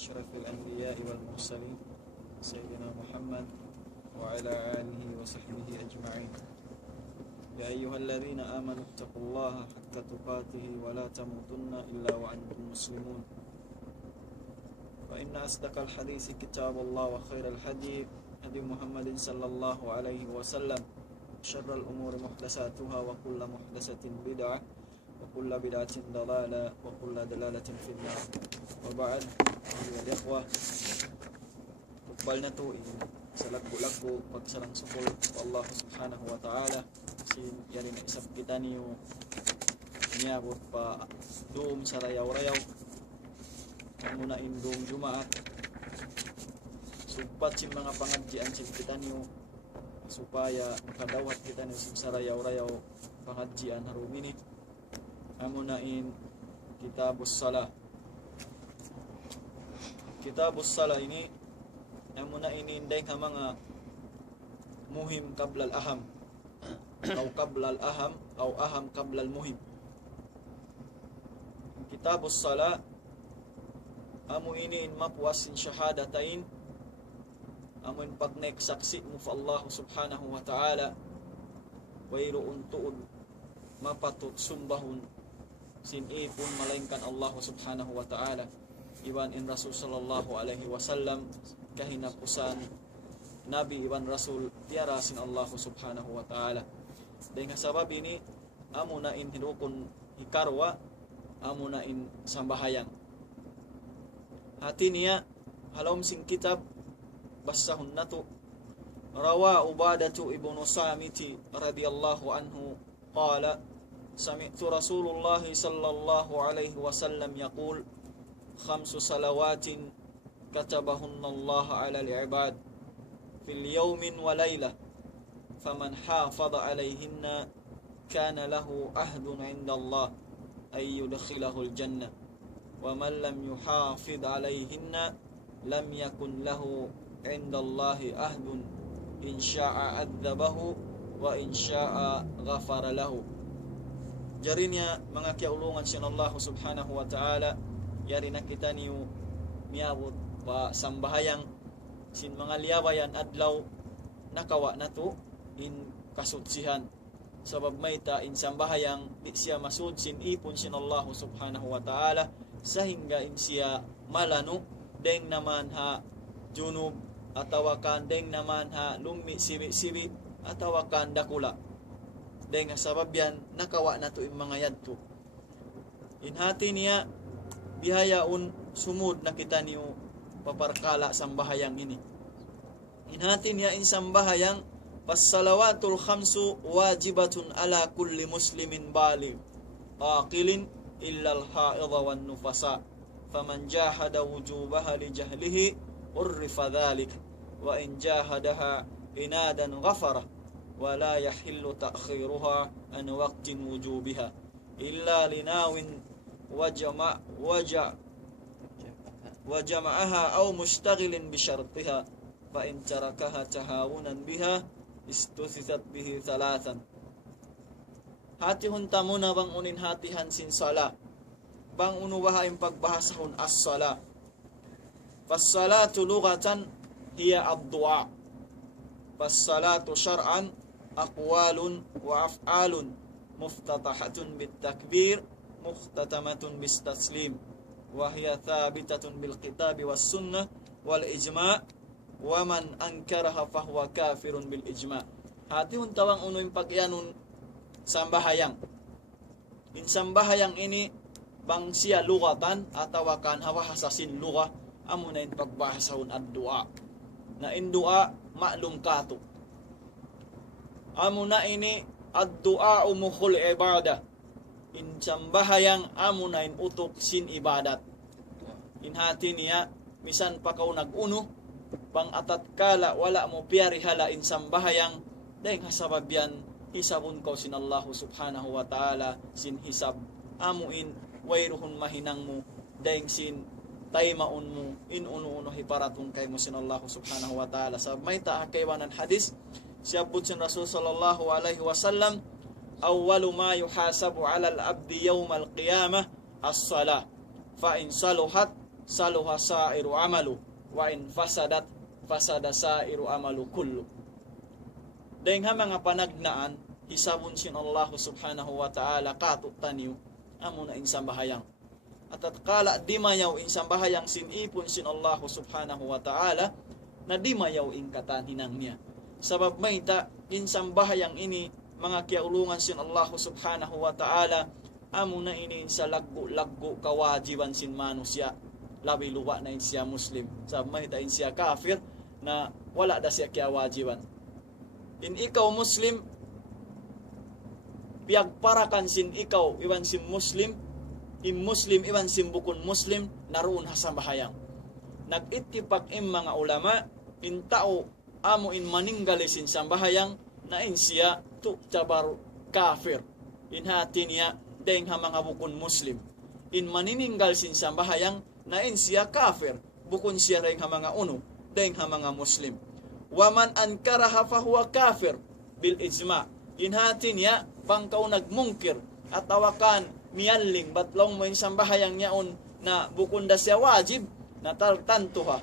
أشرف الأنبياء والمرسلين سيدنا محمد وعلى آله وصحبه أجمعين. يا أيها الذين آمنوا اتقوا الله حق تقاته ولا تموتن إلا وأنتم مسلمون. فإن أصدق الحديث كتاب الله وخير الهدي هدي محمد صلى الله عليه وسلم. شر الأمور محدثاتها وكل محدثة بدعة وكل بدعة ضلالة وكل ضلالة في النار. وبعد أيها الإخوة, tukbal na to sa lago-lago pagsalang sukol sa Allah subhanahu wa ta'ala. Kasi yari na isap kita niyo niyabot pa doom sa rayaw-rayaw muna indong Jumaat supat si mga pangadjian sin kita niyo supaya makadawat kita niyo sa rayaw-rayaw pangadjian harumini amunain Kitabus Salah. Kitabus Salah ini amunain inday ka mga muhim kablal aham atau kablal aham atau aham kablal muhim. Kitabus Salah amu ini mapuasin syahadatain amun pagnek saksi mo fa Allah subhanahu wa ta'ala wayro untuod mapatut sumbahun sin ipon malainkan Allah subhanahu wa ta'ala iwan in Rasul sallallahu alaihi wasallam kahinapusan Nabi iwan Rasul tiara sin Allah subhanahu wa ta'ala. Dengan sabab ini amu na in hinukun hikarwa amu na in sambahayang hati niya halom sing kitab basahun natu rawa Ubadatu ibnu Samiti radhiyallahu anhu qala sami'tu Rasulullah sallallahu alaihi wasallam yaqul khamsu salawatin katabahunna Allah 'ala al-'ibad fil yawmin wa laylah faman hafadha 'alayhinna kana lahu ahdun 'inda Allah ay yudkhilahu al-jannah wa man lam yuhafidh 'alayhinna lam yakun lahu 'inda Allah ahdun in syaa'a 'adzabahu wa in syaa'a ghafara lahu. Jarinya mga kiaulungan sin Allah subhanahu wa ta'ala yari na kita niyo miabot pa sambahayang sin mga liyawayan adlaw nakawa na to in kasutsihan sabab may ta in sambahayang di siya masud sin ipon sin Allah subhanahu wa ta'ala sehingga in siya malano deng naman ha junub atawa kan deng naman ha lumi sibi atawa kan dakula deng sabab yan nakawa na to in mga yadto in hati niya bihayaun sumud na kita niyo paparkala sambahayang ini in hati niya in sambahayang pas-salawatul khamsu wajibatun ala kulli muslimin baligh aqilin illa al-haidha wan nufasa faman jahada wujubaha li jahlihi urrifa dhalik wa in jahadaha inadan ghafara wa la yahillu ta'khiruha an waqtin wujubiha illa linawin وجمعها أو مشتغل بشرطها فإن تركها تهاونا بها استثثت به ثلاثا. Hati huntamuna bang unin hatihan sin sala bang unubaha yung pagbahasahun as-sala. Fas-salatu lughatan hiya ad-du'a. Fas-salatu syar'an aqwalun wa af'alun muftatahatun bit-takbir muhtatamatun bis-taslim wa hiya thabitatun bil kitabi was sunnah wal ijma' wa man ankaraha fahuwa kafirun bil ijma'. Hati untawang uno yung pagyanun sambahayang in sambahayang ini bang siya lugatan atawa kan hawahasasin lugha amo na in pagbahasahon ad-du'a na in du'a ma'lum kato amo na ini ad-du'a mukhul ibadah in sambahayang amo na in utok sin ibadat in hati niya misan pa kaw nag-uno pang atat kala wala mo piyari hala in sambahayang dahil hasabab yan hisabun kaw sin Allah subhanahu wa ta'ala sin hisab amo in wayruhun mahinang mo dahil sin taymaun mo in uno-uno hiparatun kay mo sin Allah subhanahu wa ta'ala sa may taakaywanan hadis siyabot sin Rasul sallallahu alaihi wasallam awwalu ma yuhasabu 'ala al-'abdi yawm al-qiyamah as-salah fa in saluhat saluha sairu amalu wa in fasadat fasada sairu amalu kullu. Dahil nga mga panagnaan hisabon sin Allah subhanahu wa ta'ala katut taniw amo na insambahayang. At kala di mayaw insambahayang sinipon sin Allah subhanahu wa ta'ala na di mayaw inkataninang niya. Sabab may ta insambahayang ini mga kiaulungan sin Allah subhanahu wa ta'ala amo na ini sa laggo kawajiban sin manusia. Labi luwa na in siya Muslim. Sabab may ta in siya kafir na wala da siya kiawajiban. In ikaw Muslim, piyagparakan sin ikaw iwan sin Muslim, in Muslim iwan sin bukun Muslim, naroon hasambahayang. Nag-ittipak in mga ulama, in tao amo in maninggali sin sambahayang, na in siya tu'tabar kafir. In hati niya, dahil ha mga bukun Muslim. In manininggal sin sambahayang, na in siya kafir, bukun siya rin ha mga uno, dahil ha mga Muslim. Waman ankaraha fahuwa kafir bil ijma. Inhati niya bangkaw nagmungkir at tawakan miyaling batlong mo insambahayang niyaon na bukunda siya wajib na taltantuha.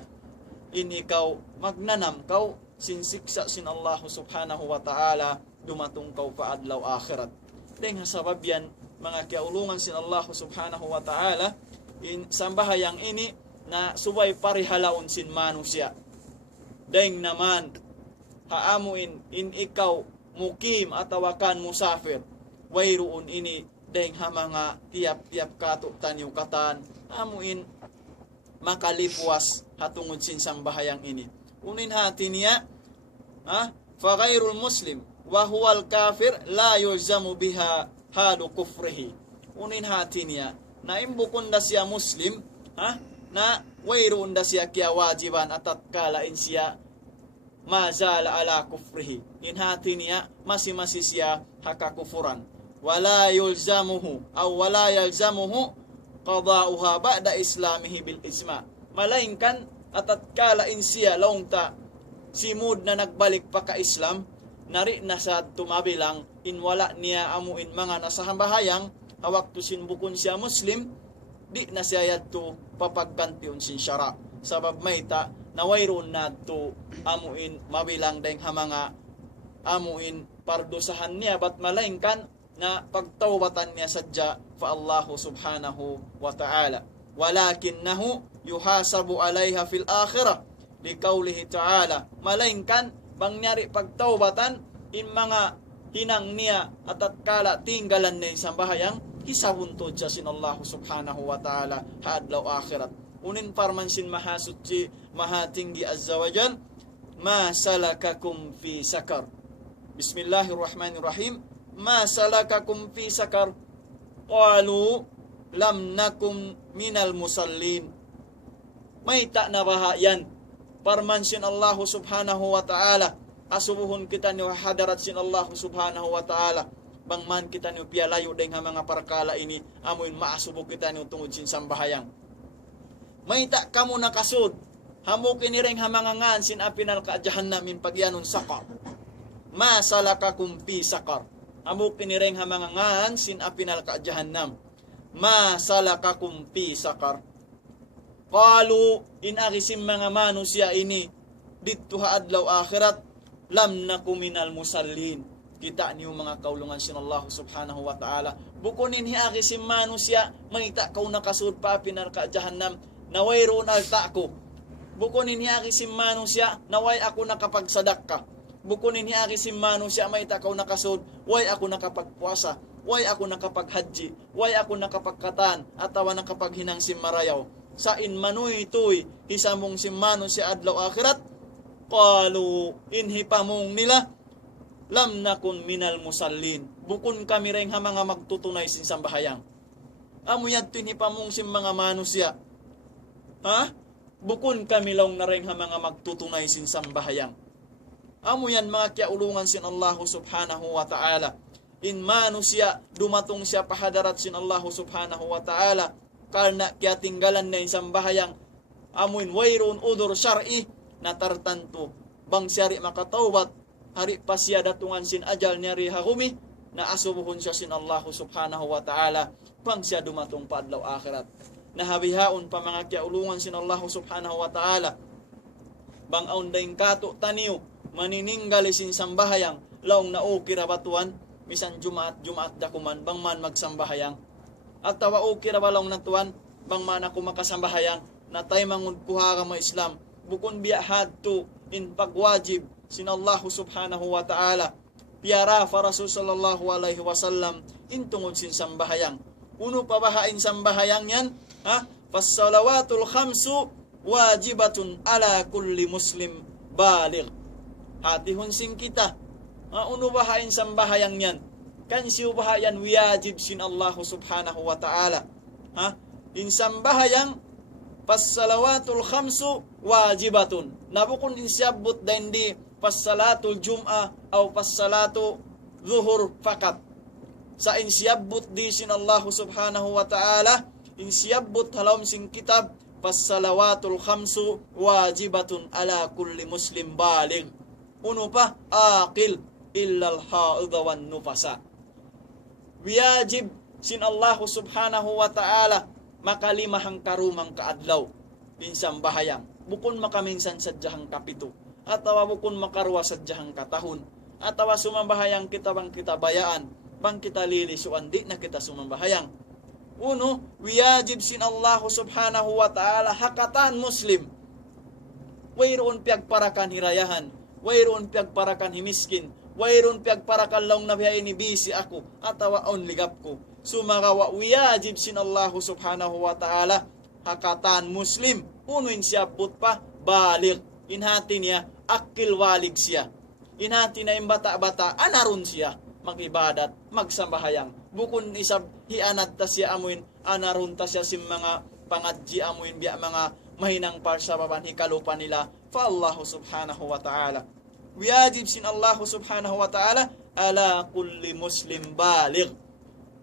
In ikaw magnanam kaw sinsiksa sin Allah subhanahu wa ta'ala dumatong kaw paadlaw akhirat. Deng sabab yan mga kiaulungan sin Allah subhanahu wa ta'ala in sambahayang ini na subay parihalaon sin manusia. Deng naman haamuin in ikaw mukim atawakan musafir wayruun ini deng ha mga tiap-tiap kato tanyo katan amuin makalipuas hatungod sin sambahayang ini. Unin hati niya fa ghairul muslim wa huwal kafir la yulzamu biha halu kufrihi. Unin hati niya na imbukon da siya Muslim na wayroon da siya kaya wajiban at kalain siya mazala ala kufrihi. In hati niya masi siya hakakufuran. Wala yulzamuhu aw wala yalzamuhu qada'uha ba'da islamihi bil ijma. Malainkan at kalain siya laungta simud na nagbalik pa ka Islam nari na sa tumabilang in wala niya amuin mga nasahambahayang hawak to sinbukon siya Muslim, di na siya yadto papagkantiyon sin syara. Sabab may ta, nawayroon na to amuin mabilang dahil mga amuin pardusahan niya, bat malaingkan na pagtawbatan niya sadya fa Allahu subhanahu wa ta'ala. Walakinnahu yuhasabu alayha fil akhirah, liqaulihi ta'ala. Malaingkan, bangyari pagtawbatan in mga hinang niya at kala tinggalan niya isang bahayang hisabuntod siya sin Allah subhanahu wa ta'ala haadlaw akhirat. Unin parman sin mahasutsi mahatinggi azza wa jal ma salakakum fi sakar. Bismillahirrahmanirrahim. Ma salakakum fi sakar. Qalu lam nakum minal musallin. May ta na bahayan parman sin Allah subhanahu wa ta'ala asubuhon kita ni hadarat sin Allah subhanahu wa ta'ala bangman kita ni pialayo deng ha mga parkala ini amuin maasubo kita ni tungod sin sambahayang. May ta kamo nakasud hamukin ni reng ha mga ngan sin apinal ka jahannam min pagyanon sakar. Ma salakakum fi sakar. Hamukin ni reng ha mga ngan sin apinal ka jahannam. Ma salakakum fi sakar. Qalu in agisim mga manusia ini dito haadlaw akhirat lam nakum minal musallin. Kita niyo mga kaulungan sin Allah subhanahu wa ta'ala. Bukunin hiagisim manusia mangita kau nakasud pa pinar ka jahannam nawayroon alta ko. Bukunin hiagisim manusia naway ako nakapagsadaka. Bukunin hiagisim manusia mangita kau nakasud way ako nakapagpuasa. Way ako nakapaghaji. Way ako nakapagkatan atawa nakapaghinang simarayaw. Sa inmanoy ito'y hisamong simano si adlaw akhirat. Qalu inhipamong nila lam nakun minal musallin. Bukun kami rin ha mga magtutunay sin sambahayang. Amuyad to inhipamong sim mga manusya. Bukun kami lang na rin ha mga magtutunay sin sambahayang. Amuyan mga kiaulungan sin Allah subhanahu wa ta'ala. In manusya dumatong siya pahadarat sin Allah subhanahu wa ta'ala. Karena kaya tinggalan na isang bahayang amuin wayroon udur syar'i na tartanto bang siyari makatawbat hari pa siya datungan sin ajal niya rihahumi na asubuhon siya sin Allah subhanahu wa ta'ala bang siya dumatong paadlaw akhirat. nahabihaon pa mga kiaulungan sin Allah subhanahu wa ta'ala. Bang aundaing kato taniw, manininggali sin sambahayang, laong naukira batuan, misan Jumaat dakuman, bang man magsambahayang. At tawa ukira ba laong natuan, bang man ako makasambahayang, na tayo mangud puha ka mga Islam, bukon biya hadto in pagwajib sin Allah subhanahu wa ta'ala. Piara fa Rasul sallallahu alaihi wasallam in tungod sin sambahayang. Uno pa bahain sambahayang yan, Fas-salawatul khamsu wajibatun ala kulli muslim baligh. Hatihon sin kita. Uno bahain sambahayang yan. Kan siyo bahayan wajib sin Allah subhanahu wa ta'ala. In sambahayang fas-salawatul khamsu wajibatun. Nabukon din siyabot din di pas-salatul jum'ah o pas-salatu zuhur fakat. Sa insyabot di sin Allah subhanahu wa ta'ala, insyabot halawm sin kitab, pas-salawatul khamsu wajibatun ala kulli muslim baligh. Uno pa, aqil illal haidha wan nufasa. Wajib sin Allah subhanahu wa ta'ala makalimahang karumang kaadlaw binsang bahayang. Bukon makaminsan sadyahang kapito. Atawa bukon makarwa sadyahang katahon. Atawa sumambahayang kita bang kita bayaan. Bang kita lilisuan di na kita sumambahayang. Uno, wajib sin Allah subhanahu wa ta'ala hakatan muslim. Wayroon piyagparakan hirayahan. Wayroon piyagparakan himiskin. Wayroon piyagparakan laong nabihay ni bisi ako. Atawa on ligap ko. Sumagawa wajib sin Allah subhanahu wa ta'ala hakatan muslim. Uno insyabot pa baligh. Inhati niya akil walig siya. Inhati na yung bata-bata anarun siya. Mag-ibadat, magsambahayang. Bukun isab hianat ta siya amuin, anarun ta siya sim mga pangadji amuin biya mga mahinang parsa baban hikalupan nila. Fa Allah subhanahu wa ta'ala. Wajib sin Allah subhanahu wa ta'ala ala kulli muslim baligh.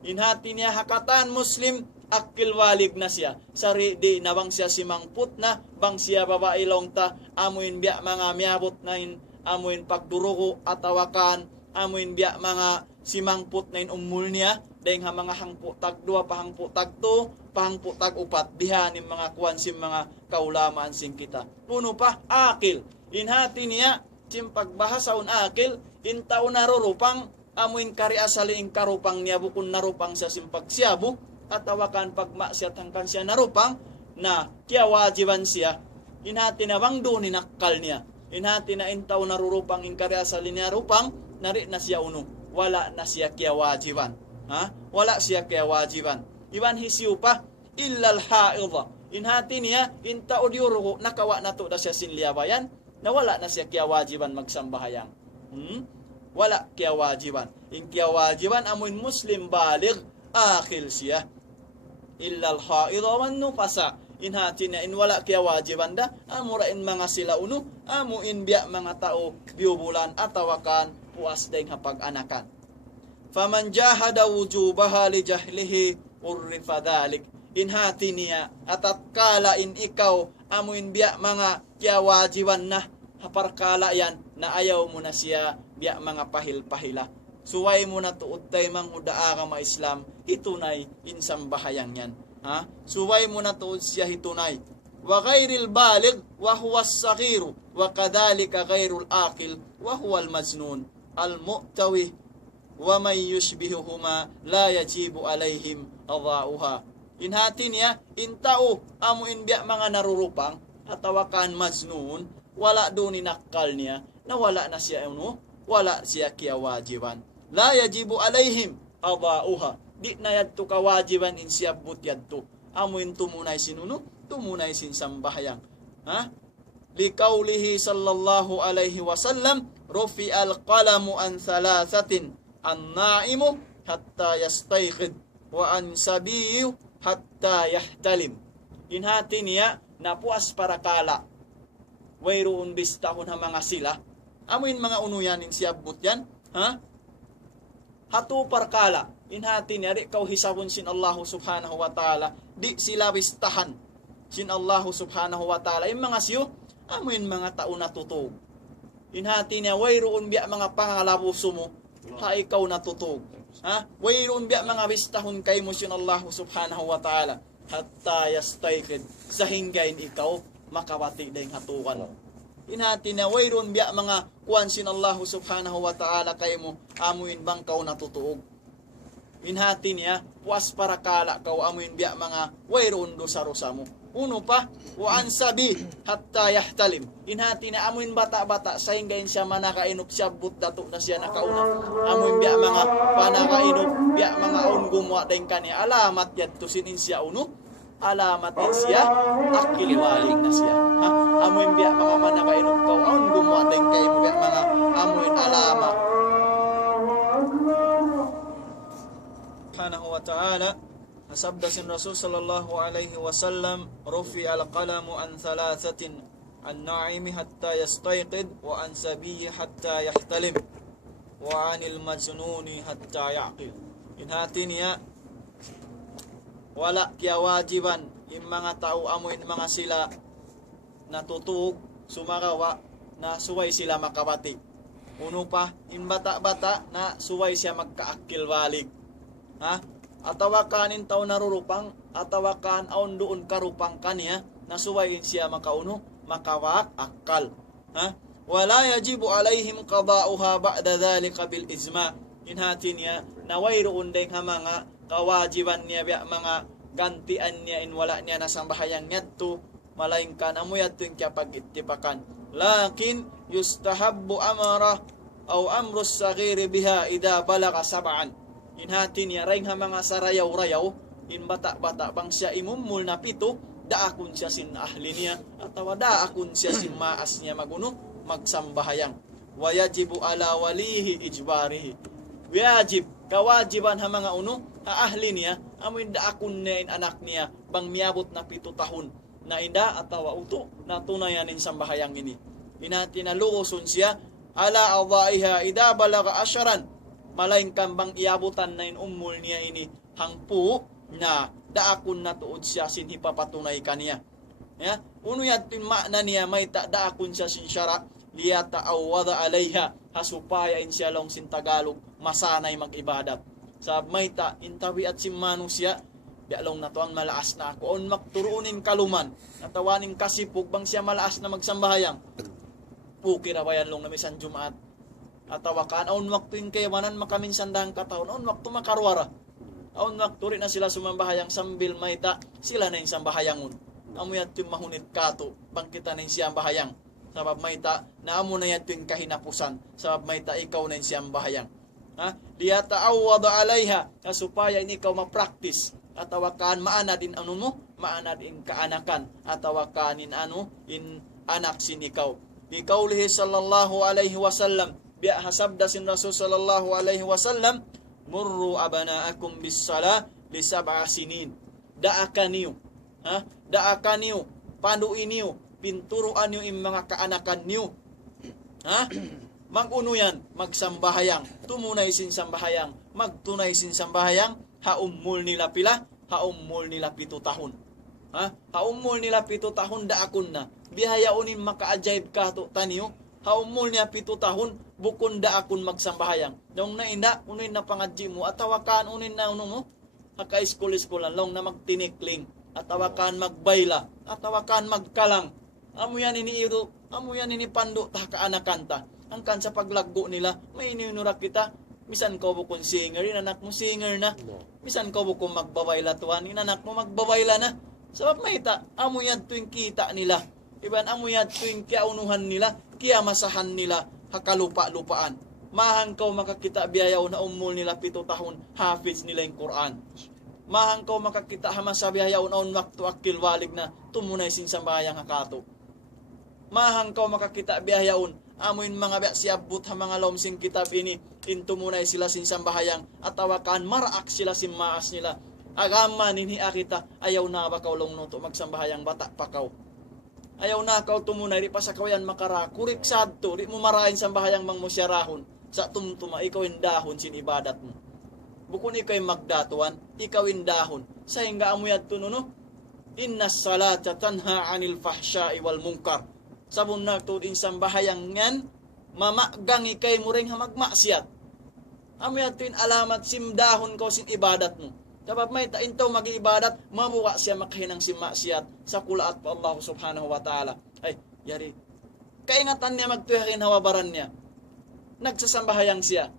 Inhati niya hakatan muslim akil walig na siya. Sari di na bang siya simangput na, bang siya babae long ta, amuin biya mga miyabot na amuin pagduruko atawakan, amuin biya mga simangput na umul niya, dahil nga mga hangputag 2, pahangputag 2, pahangputag 4, dihanin mga kuwan sim mga kaulamaan sim kita. Puno pa, akil. Inhati niya, sim pagbahasaon akil, intaon narurupang, amuin kari asaliing karupang niya, bukun narupang sa sim pagsiyabu, at awakan pagmasyat hangkan siya narupang, na kaya wajiban siya, inhati na bang doon ninakal niya. Inhati na intaw narurupang inkari asalin niya rupang, nari na siya uno. Wala na siya kaya wajiban. Wala siya kaya wajiban. Iwan hisiyo pa, illal haidha. Inhati niya, intao diuruko, nakawa na to na siya sinliyabayan, na wala na siya kaya wajiban magsambahayang. Wala kaya wajiban. In kaya wajiban, amuin muslim baligh, akhil siya. Illal haidha wan nufasa. Inhati na in wala kaya wajiban da, amurain mga sila uno, amuin biya mga tao, biubulan atawakan, puas dahing hapag-anakan. Faman jahada wujubaha li jahlihi urrifa dhalik. Inhati niya, atatkala in ikaw, amuin biya mga kaya wajiban na, haparkala yan, na ayaw mo na siya, biya mga pahil-pahila. Suway mo na tuod tayo manghudaa ka ma-Islam, itunay insang bahayang yan. Suway mo na tuod siya hitunay. Wa ghairil baligh wa huwa as-saghiru wa kadhalika ghairul aqil wa huwa al-majnun al-mu'tawi wa may yushbihuhuma la yajibu alaihim adha'uha. Inhati niya, intao amuin biya mga narurupang atawakan majnun, wala doon inakal niya na wala na siya wala siya kaya wajiban. La yajibu alaihim adha'uha. Di na yadto kawajiban in siyabot yadto. Amuin tumunay sinuno, tumunay sin sambahayang. Likaulihi sallallahu alaihi wasallam, rufi al-qalamu an thalathatin, an-naimu hatta yastayqid, wa an sabiyu hatta yahtalim. Inhati niya, napuas para kala. Wayroon bistahon ha mga sila. Amuin mga unuyan in siyabot yan. Hatu parkala. Inhati niya, di kau hisabon sin Allah subhanahu wa ta'ala, di sila bistahan sin Allah subhanahu wa ta'ala. Yung mga siyo, amuin mga tao natutog. Inhati niya, wayroon biya mga pangalabuso mo, ha ikaw natutog. Wayroon biya mga bistahon kay mo sin Allah subhanahu wa ta'ala. hatta yastayqid sa hinggain ikaw makawati dayng hatukan. Inhati na wayron biya mga kuan sin Allah subhanahu wa ta'ala kay mo amuin bang kaw natutuog. Inhati niya puas para kala kaw amuin biya mga wayron do sa rosa mo. Uno pa, wa ansabi hatta yahtalim. Inhati na amuin bata-bata sa hinggain siya manakainup siya but dato na siya nakauna. Amuin biya mga panakainup biya mga on gumwa dayng kaniya alamat yadto sinin siya uno. Alamat din siya akilwaling na siya. Ha? Amuin biya mga manakainup kaw on gumwa dayng kay biya mga amuin alamat. Subhanahu wa ta'ala sabda sin Rasul sallallahu alaihi wasallam rufi al-qalamu an thalathatin an na'imi hatta yastayqid wa an sabiyyi hatta yahtalim wa anil majnuni hatta yaqil. Inhati niya wala kaya wajiban yung mga tao amuin mga sila natutug sumarawa na suway sila makabati. Uno pa in bata-bata na suway siya magkaakil walig. Ha? Atawa kanin tao narurupang, atawa kan aon doon karupang kaniya, nasuwayin siya makauno, makawak akal. Ha? Wala yajibu alaihim qada'uha ba'da dhalika bil izma. Inhati niya, nawayroon din ha mga kawajiban niya, mga gantian niya, in wala niya nasambahayang niyadto, malayang kan, amuyat yung kya pag-itipakan. Lakin, yustahabbu amara, aw amrus sagiri biha ida balaga sabaan. Inhati niya ring ha mga sarayaw-rayaw in bata-bata bang siya imumul na pito daakon siya sin ahli niya atawa daakon siya sin maas niya maguno magsambahayang. Wayajibu ala walihi ijbarihi. Wajib kawajiban ha mga uno ha ahli niya amuin daakon niya in anak niya bang miabot na 7 tahon na inda atawa uto na tunayanin sambahayang ini. Inhati na luoson siya ala adaiha ida balaga asyaran. Malaing kambang iabutan na umul niya ini hangpu na daakon na tuod siya sin hipapatunay kaniya. Ya, uno yatin makna niya may daakon siya sin syara liyata awwada alayha hasupayain siya long sin Tagalog masanay mag-ibadat. Sa may intawi at simano siya dialong na to ang malaas na ako on makturunin kaluman natawanin kasipog bang siya malaas na magsambahayang. Pukirabayan long na misan Jumaat. Atawakan aun waktu yung kayawanan makaminsan dahang kataon aun waktu makarwara aun waktu rin na sila sumambahayang sambil mayta sila na yung sambahayangun amuyat yung mahunit kato bangkita na yung siyang bahayang sabab mayta na amo na yat yung kahinapusan sabab mayta ikaw na yung siyang bahayang liyata awwada alayha supaya in ikaw ma-practice atawakan maana din ano mo maana din kaanakan atawakan in ano in anak sin ikaw lihi sallallahu alaihi wasallam biya hasabda sin Rasul sallallahu alaihi wasallam murru abanaakum bis salah li 7 sinin. Daakan niyo, daakan niyo, panduin niyo, pinturuan niyo yung mga kaanakan niyo. Mag-uno yan, magsambahayang, tumunay sin sambahayang, magtunay sin sambahayang, haumul nila pila, haumul nila 7 tahon. Haumul nila 7 tahon daakon na. Bihayaunin maka-ajaib ka to taniyo. Haumul niya 7 tahon, bukon da akon magsambahayang. Nung nainda, unin na pangadji mo, atawakan unin na uno mo, haka-iskul-iskulan, long na magtinikling, atawakan magbayla, atawakan magkalang. Amo yan ini iro, amo yan ini pando, takaanakanta. Ang kan sa paglaggo nila, may ininura kita, misan ko bukon singer, inanak mo singer na. Misan ko bukon magbabayla tuwan, inanak mo magbabayla na. Sabab mahita, amo yan tuwing kita nila. Iban amo yan tuwing kiaunuhan nila, kiyamasahan nila, hakalupa-lupaan. Mahangkaw makakita biyayaw na umul nila 7 tahon, hafiz nila yung Quran. Mahangkaw makakita hamasa biyayaw na waktu akil walig na tumunay sin sambayang hakato. Mahangkaw makakita biyayaw amuin mga biyak siabot ha mga lom sin kitab ini, intumunay sila sin sambahayang, atawakan maraak sila sin maas nila. Agama nini akita, ayaw na ba kaw long nuto magsambahayang bata pa kaw. Ayaw na kaw tumunay, di pa sa kawayan makara, kurik sadto, di mo marahin sambahayang mang musyarahon, sa tumtuma, ikaw indahon sin ibadat mo. Bukun ikaw magdatuan, ikaw indahon, sa hinga amuyad tununo, inna salata tanha anil fahsya'i wal munkar. Sabon na tudin sambahayang yan, mamagang ikay mo rin ha magmaksiyat. Amuyad tuin alamat simdahon ko sin ibadat mo. Sabab may taintaw mag-ibadat, mamuwa siya makahinang si maksiyat sa kulaat pa Allah subhanahu wa ta'ala. Ay, yari. Kaingatan niya magtuyakin hawabaran niya. Nagsasambahayang siya.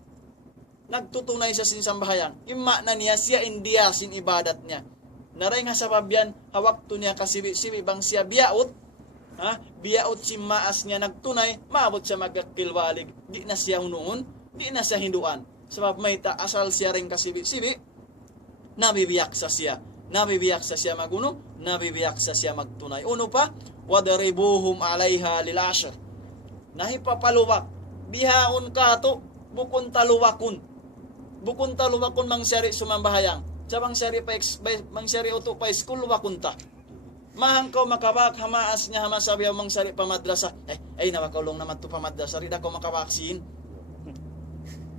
Nagtutunay siya sin sambahayang. Ima na niya siya indiya sin ibadat niya. Naray nga sabab yan, hawak to niya kasibi-sibi bang siya biyaot. Biyaot si maas niya nagtunay, maabot siya magkakilwalig. Di na siya hunuon, di na siya hinduan. Sabab may asal siya rin kasibi-sibi. Nabibiyak sa siya. Nabibiyak sa siya maguno, nabibiyak sa siya magtunay. Uno pa, wadaribuhum alayha lil ashr. Nahipapaluwak. Bihaon ka to, bukun taluwakun. Bukun taluwakun mang syari sumambahayang. Sabang syari pa mang syari uto pa school wakun ta. Mahang ko makawak hamaas niya hamasabiyaw mang syari pa madrasa. Ay nawakulong naman to pa madrasa. Rida ko makawaksin.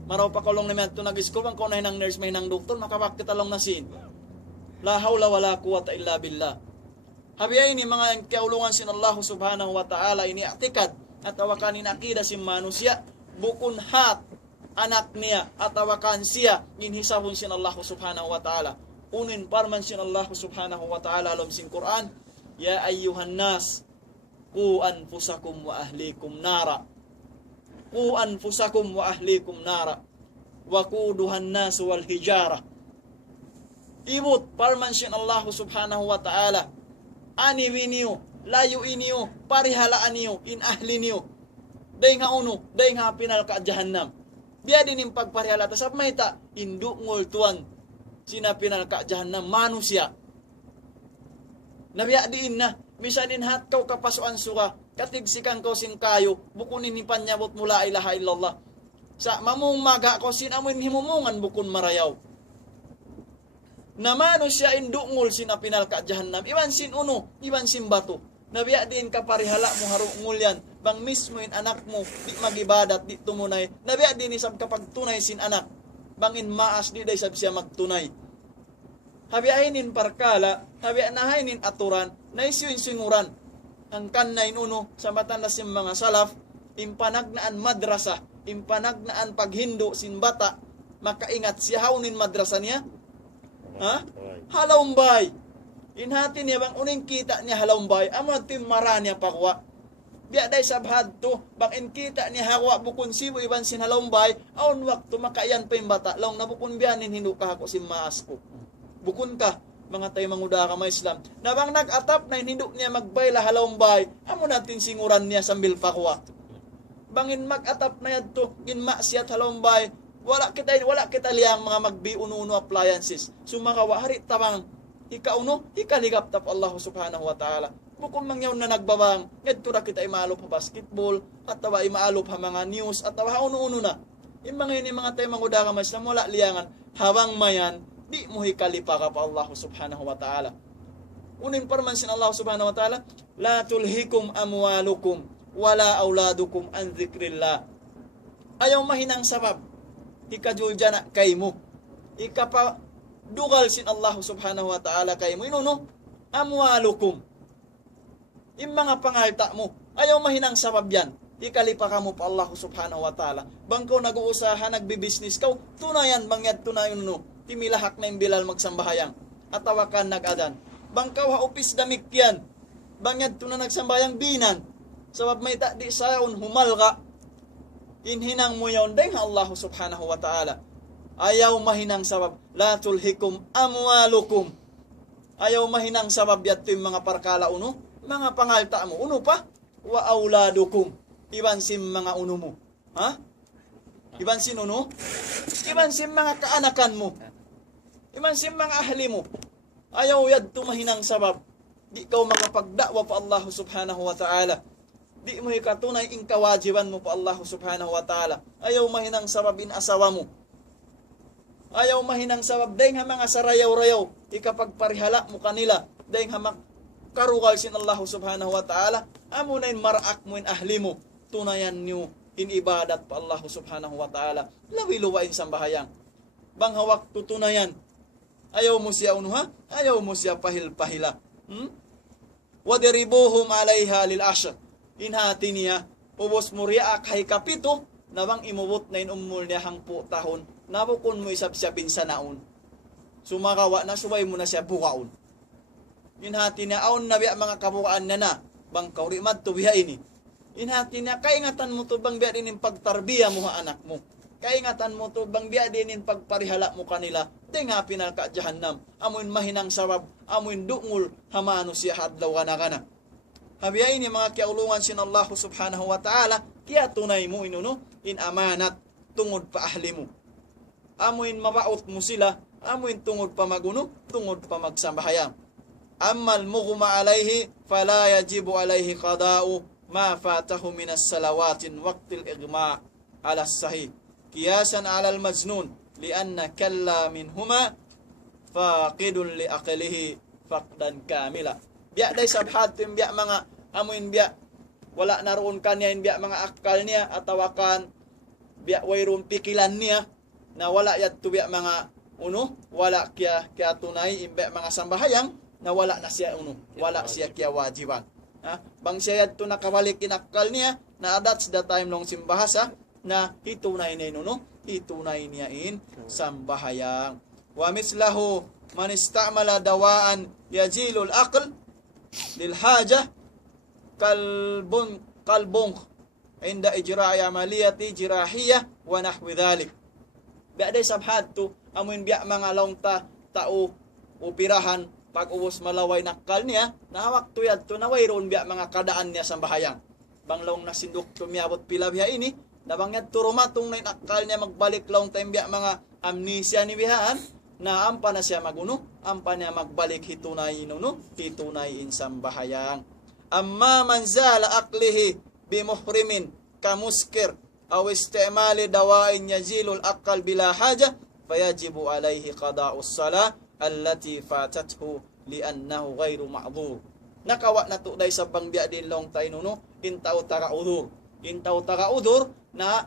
Maraw pa kulong naman ito nag-school, bang kung nahinang nurse, mahinang doktor, makawak kita lang na sin. La hawla wala quwata illa billah. Habiyay ni mga kaulungan sin Allah subhanahu wa ta'ala, ini atikad, at awakan inakida si manusya, bukun hat, anak niya, at awakan siya, inhisabon sin Allah subhanahu wa ta'ala. Unin parman sin Allah subhanahu wa ta'ala, alam sin Quran, ya ayyuhan nas, ku anfusakum wa ahlikum nara. Ku anfusakum wa ahlikum nara wa quduhan nas wal hijara. Ibut parmansyan Allah subhanahu wa ta'ala, ani winiyo, layo iniyo, parihalaan niyo, in ahli niyo. Day nga uno, day nga pinal ka jahannam. Biya din yung pagparihalata sa mayta, induk ngultuan, sina pinal ka jahannam, manusia. Nabiya diin na, bisa din hat kau kapasuan suka, katigsikan ko sin kayo, bukunin ni panyabot mula ilaha illallah. Sa mamung maga ko sin amoy himumungan bukun marayaw. Namano siya indungol sin apinal ka jahannam. Iwan sin uno, iwan sin bato. Nabiya din kaparihala mo harungol yan. Bang mismo in anak mo, di magibadat, di tumunay. Nabiya din isab kapag tunay sin anak. Bangin maas di day sab siya magtunay. Habiainin parkala, habianahainin aturan, naisiyun singuran. Ang kanay uno sa mata na sim mga salaf, impanagnaan madrasa, impanagnaan paghindo sin bata, makaingat siya haunin madrasa niya. Halaumbay. Inhati niya bang uning kita niya halaumbay, amon timara niya pakwa. Biya day sabhad to, bang in kita niya hawa bukun sibo iban sin halaumbay, aun waktu makaiyan pa yung bata, long nabukun biyanin hindo ka ako sin maas ko. Bukun ka, mga tayo manguda ka mga Islam. Nabang nag-atap na hinduk niya magbayla halaumbay, amo natin singuran niya sambil pakwa. Bangin mag-atap na yan to, ginmaksiyat halaumbay, wala kita liyang mga magbi-uno-uno appliances. Sumakawa, harit tabang, ika-uno, ikaligap tap Allah subhanahu wa ta'ala. Bukun mangyaw na nagbabang, ngadto na kita imaalop ha basketball, at tawa imaalop ha mga news, at tawa ha uno-uno na. Yung mga yun, mga tayo manguda ka mga Islam, wala liyangan, habang mayan, di mo hikalipa ka pa Allah subhanahu wa ta'ala. Unin parman sin Allah subhanahu wa ta'ala, la tulhikum amwalukum, wala auladukum an dhikrillah. Ayaw mahinang sabab, ikajulja na kay mo. Ikapa dugal sin Allah subhanahu wa ta'ala kay mo. Inuno, amwalukum. Yung mga pangalta mo, ayaw mahinang sabab yan. Ikalipa ka mo pa Allah subhanahu wa ta'ala. Bangko nag-uusaha, nagbibusiness ka, tunayan, mangyad tunayan no. Timilahak na yung bilal magsambahayang. At tawakan nag-adan. Bangkaw haupis damik yan. Bangyad to na nagsambahayang binan. Sabab may di sayon humalga. Inhinang mo yun dahil Allah subhanahu wa ta'ala. Ayaw mahinang sabab. La tulhikum amwalukum. Ayaw mahinang sabab yato yung mga parkala uno. Mga pangalta mo. Uno pa. Wa auladukum. Iban sim mga uno mo. Iban sin uno. Iban sim mga kaanakan mo. Iman sim mga ahli mo. Ayaw yad tumahinang sabab. Di ka makapagdakwa pa Allah subhanahu wa ta'ala. Di mo ikatunay in kawajiban mo pa Allah subhanahu wa ta'ala. Ayaw mahinang sabab in asawa mo. Ayaw mahinang sabab. Dahil nga mga sarayaw-rayaw. Ikapagparihala mo kanila. Dahil nga makarugal sin Allah subhanahu wa ta'ala. Amo na in maraak mo in ahli mo. Tunayan niyo in ibadat pa Allah subhanahu wa ta'ala. Lawi-luwain sambahayang. Bang hawak tutunayan. Ayaw mo siya unuha, ayaw mo siya pahil-pahila. Wadiribuhum alayha lil ashr. Inhati niya, ubos mo riya kay kapito, nabang imubot na inumul niya hang po tahon, nabukon mo isab siya binsa naon. Sumakawa na suway mo na siya bukaon. Inhati na aon na biya mga kabukaan na bang kauri madto biya ini. Inhati na kaingatan mo to bang biya din pagtarbiya mo ha anak mo. Kaingatan mo to bang biya din pagparihala mo kanila. Di nga pinalka jahannam. Amoin mahinang sabab, amoin dungul hamano siya hadlaw kana. Habiya ini mga kiaulungan sin Allah subhanahu wa ta'ala, kaya tunay mo inuno in amanat tungod pa ahli mo. Amoin mabaot mo sila, amoin tungod pa maguno, tungod pa magsambahayang. Ammal mughma alayhi fala yajibu alayhi qada'u ma fatahu min as-salawatin waqtil igma' ala as-sahih qiyasan ala al-majnun lianna kalla minhuma faqidun li aqlihi faqdan kamila. Biya day sabhatin biya mga amuin biya wala naroon kanya biya mga akal niya atawakan biya wayron pikilan niya na wala yadto biya mga wala kya tunay imbe mga sambahayang na wala na siya wala siya kaya wajiban. Bang siya yadto nakabalik inakal niya na that's the time long simbahasa na hitunay na hitunay niya in sambahayang. Wa mislahu man istamala dawaan yajilul aql lil haja kalbung inda ijra'i amaliyati jirahiyah wa nahwi dhalik. Biaday sabhat to amun biya mga longta tao upirahan pag-uwas malaway nakal niya, nahawak tuyad to na wayron biya mga kadaan niya sa bahayang. Banglong nasindok tumiyabot pila biya ini, nabangyad turumatong na nakal niya magbalik long time biya mga amnesia ni bihaan, na ampa na siya ampa niya magbalik hitunay hitunay insang bahayang. Amma man zala aqlihi bimuhrimin kamuskir aw istimali dawain yazilul aqal bila haja, fayajibu alaihi qada'us salah allati fatathu li'annahu ghairu ma'dhur. Nakawa na to day sa pangbiya din long tayo intaw tara udur na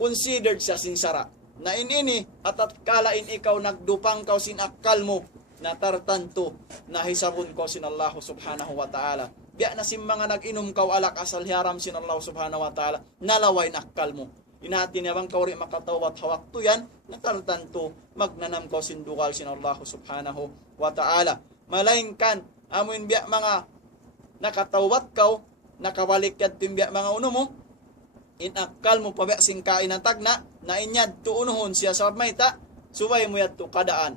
considered siya sinsara na inini at kalain ikaw nagdupang kaw sin akal mo na tartanto na hisabon ko sin Allah subhanahu wa ta'ala. Biya na sim mga nag-inom kaw alak asal hiaram sin Allah subhanahu wa ta'ala nalaway nakal mo. Inati niya bang kawri makatawat hawak to yan, natartanto magnanam ko sindukal sin Allah subhanahu wa ta'ala. Malaingkan, amuin biya mga nakatawat kaw, nakabalik yad timbiya mga mo, inakal mo pabiya sing kain ng tagna, na inyad to unuhon siya sa mayta, suway mo yad to kadaan.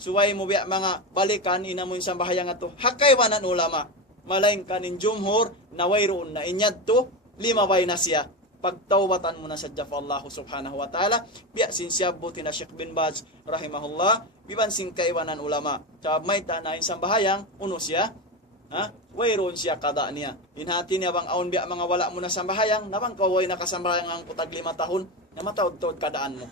Suway mo biya mga balikan, inamoy sa bahayang ato, hakaywanan ulama. Malaingkan in jumhur, na wayroon na inyad to, limabay na siya. Pagtawbatan mo na sa Jaf Allah subhanahu wa ta'ala, biya sinsiyab buti na Sheikh bin Baz rahimahullah, biban sing kaiwanan ulama. Sa may tanayin sa bahayang, siya, wayroon siya kada niya. Inhati niya bang aon biya mga wala mo na sa bahayang, nabang kaway na kasambayang ang putag 5 tahon, na matawad-tawad kadaan mo.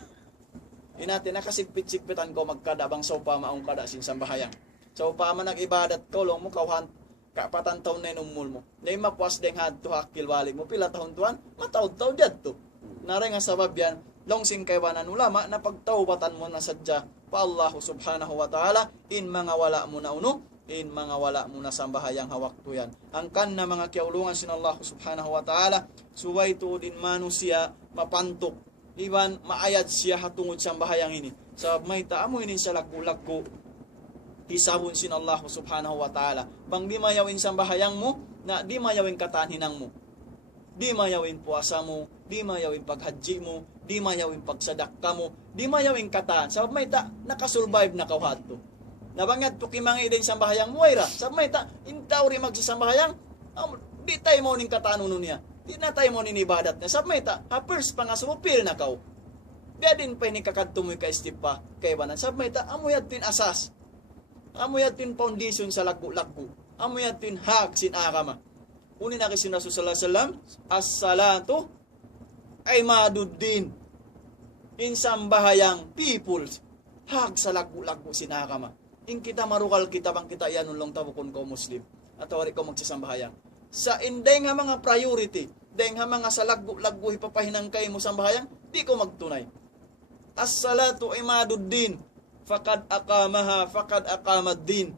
Inhati na kasigpit-sigpitan ko magkada bang sopa maong kada sin sa bahayang. So pa man nag-ibadat ko, long mo kawhan, kapatan taon na inumul mo. Dahil mapuas deng hadto hakil walig mo. Pila taon tuan, mataod-taod yan to. Naray nga sabab yan, longsing kaywanan ulama na pagtawbatan mo na sadya pa Allah subhanahu wa ta'ala in mga wala mo na in mga wala mo na sambahayang hawak to yan. Ang kan na mga kiaulungan sin Allah subhanahu wa ta'ala, suway to din manu siya mapantok. Iban maayad siya hatungod sambahayang ini. Sa may taamo ini siya lagko-lagko hisabon sin Allah subhanahu wa ta'ala. Bang di mayawin sa bahayang mo, na di mayawin katanhinang mo. Di mayawin puasa mo, di mayawin paghadji mo, di mayawin pagsadakka mo, di mayawin katan. Sa may ta, nakasurvive na kawhat to. Nabangad to kimangi din sa bahayang mo, ira. Sa may ta, intawri magsisambahayang, di tayo mo ning katanuno niya. Di na tayo mo ning ibadat niya. Sa may ta, first pa nga sumupil na kaw. Biya din pa ni kakadtumoy ka istipa kay banan. Sa may ta, amuyad tin asas. Amuyatin foundation sa lagu-lagu. Amuyatin hag sin akama. Unin na kasi Rasul sallallahu alaihi wasallam, as-salatu ay maduddin. Insang bahayang peoples. Hag sa lagu-lagu sin akama. In kita marukal kita bang kita yan long tabukon ko Muslim. At wari ko magsisambahayang. Sa inday nga mga priority, day nga mga sa lagu-lagu hipapahinang kay mo sambahayang, di ko magtunay. As-salatu ay maduddin. Fakad akamaha, fakad akamad din.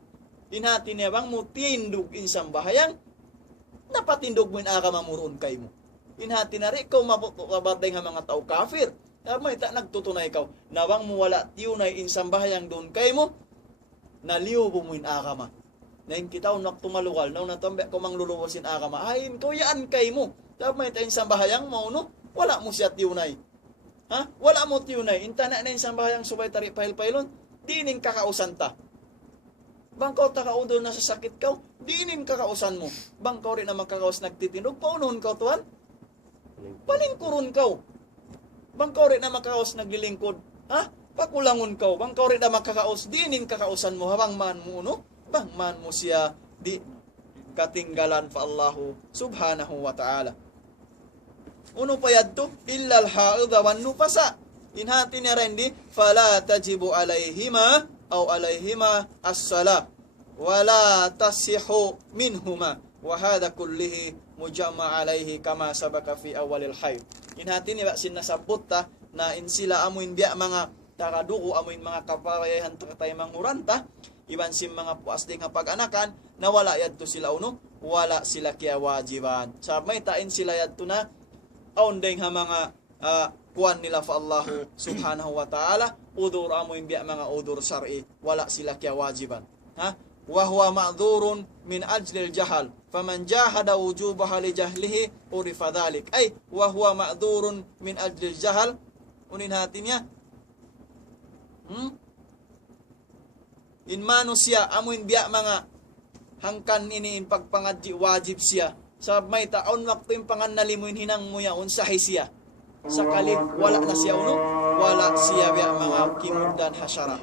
Inhati niya bang mo tindog insang bahayang, napatindog mo in akama muron kay mo. Inhati na rin, ikaw mabukabatay nga mga tao kafir. May ta nagtutunay ikaw. Nawang mo wala tiyunay insambahayang doon kay mo. Naliw bumuin akama. Nain kita unak tumalugal. Naw natambe ko mang luluwasin akama. Ayin ko yaan kay mo. May ta insambahayang mo no. Wala mo siya tiyunay. Ha? Wala mo tiyunay. Intana na insambahayang subay tari pahil-pailon. Dining kakausan ta. Bangkaw takaudo na sa sakit kaw. Diinin kakausan mo. Bangkaw rin na makakaos nagtitinog. Paunon kaw tuwan. Palingkuron kaw. Bangkaw rin na makakaos naglilingkod. Ha? Pakulangon kaw. Bangkaw rin na makakaos. Diinin kakausan mo. Habang man mo, no? Bang man mo siya. Di katinggalan pa Allahu subhanahu wa ta'ala. Uno pa yadto. Illal ha'udha wan nupasa. Inhati niya rin di. Fala tajibu alayhima aw alayhima as-sala. Wala tasihu minhuma. Wa hadha kullihi mujamma alayhi kama sabaka fi awalil hayd. Inhati niya sinasabot ta na insila amuin biya mga takaduko amuin mga kapayahan takatay manguranta iban sim mga puasding nga pag-anakan na wala yadto sila uno wala sila kaya wajiban sa may tain sila yadto na aundeng ha mga kuan nila fa Allahu subhanahu wa ta'ala udur amuin biya mga udur syar'i wala sila kaya wajiban ha wa huwa ma'dhurun min ajli al-jahl faman jahada wujubaha li jahlihi urifa dhalik ay wa huwa ma'dhurun min ajli al-jahl unin hati niya in manusia amuin biya mga hangkan ini in pagpangadji wajib siya sa may taon wakto yung pangan nalimuin hinang muya unsahi siya sakali wala na siya uno wala siya biya mga kimudan hasyara